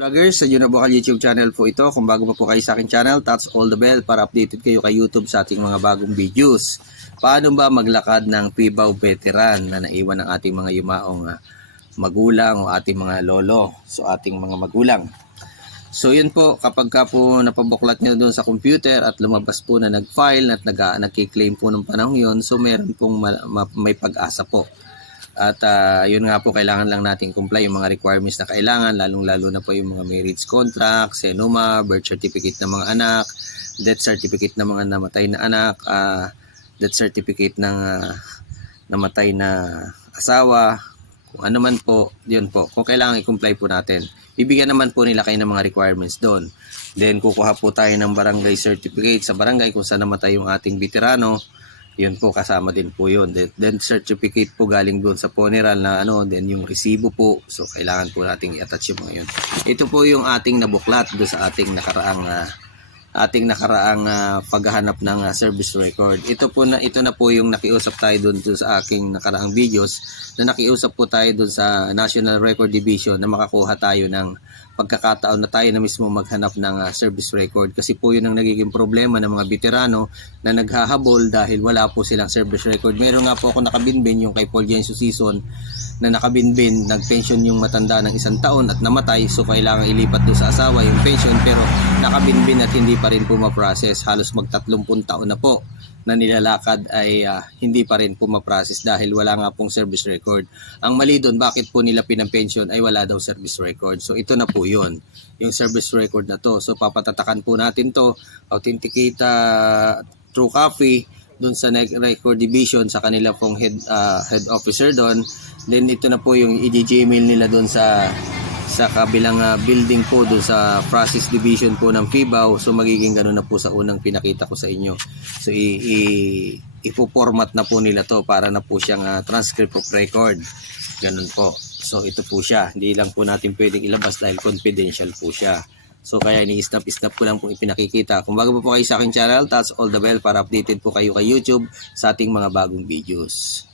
Vloggers, sa Juno Bukal YouTube channel po ito. Kung bago pa po kayo sa aking channel, touch all the bell para updated kayo kay YouTube sa ating mga bagong videos. Paano ba maglakad ng PIBAW veteran na naiwan ng ating mga yumaong magulang o ating mga lolo, so ating mga magulang. So yun po, kapag ka po napabuklat nyo doon sa computer at lumabas po na nag-file at nag-claim po ng panahon yun, so meron pong may pag-asa po. At yun nga po, kailangan lang natin comply yung mga requirements na kailangan, lalong-lalo na po yung mga marriage contract, SENUMA, birth certificate ng mga anak, death certificate ng mga namatay na anak, death certificate ng namatay na asawa, kung ano man po, yun po. Kung kailangan i-comply po natin, bibigyan naman po nila kayo ng mga requirements doon. Then kukuha po tayo ng barangay certificate sa barangay kung saan namatay yung ating veterano. Yun po, kasama din po yun. Then certificate po galing doon sa funeral na then yung resibo po. So kailangan po nating i-attach yung mga yun. Ito po yung ating nabuklat doon sa ating nakaraang paghahanap ng service record. Ito na po yung nakiusap tayo doon sa aking nakaraang videos na nakiusap po tayo doon sa National Record Division na makakuha tayo ng pagkakataon na tayo na mismo maghanap ng service record, kasi po yun ang nagiging problema ng mga veterano na naghahabol dahil wala po silang service record. Meron nga po ako nakabinbin yung kay Paul Genso Season na nakabinbin, nag-pension yung matanda ng 1 taon at namatay, so kailangan ilipat doon sa asawa yung pension, pero nakabinbin at hindi pa rin po ma-process. Halos mag-30 taon na po na nilalakad ay hindi pa rin po ma-process dahil wala nga pong service record. Ang mali doon, bakit po nila pinang-pension ay wala daw service record. So ito na po yun, yung service record na to. So papatatakan po natin to, authenticate through copy doon sa record division sa kanila pong head officer doon. Then ito na po yung i-gmail nila doon sa kabilang building po doon sa process division po ng PIBAW. So magiging ganoon na po sa unang pinakita ko sa inyo. So ipo-format na po nila to para na po siyang transcript of record. Ganun po. So ito po siya. Hindi lang po natin pwedeng ilabas dahil confidential po siya. So kaya ini-snap ko lang po ipinakikita. Kung bago po kayo sa aking channel, touch all the bell para updated po kayo kay YouTube sa ating mga bagong videos.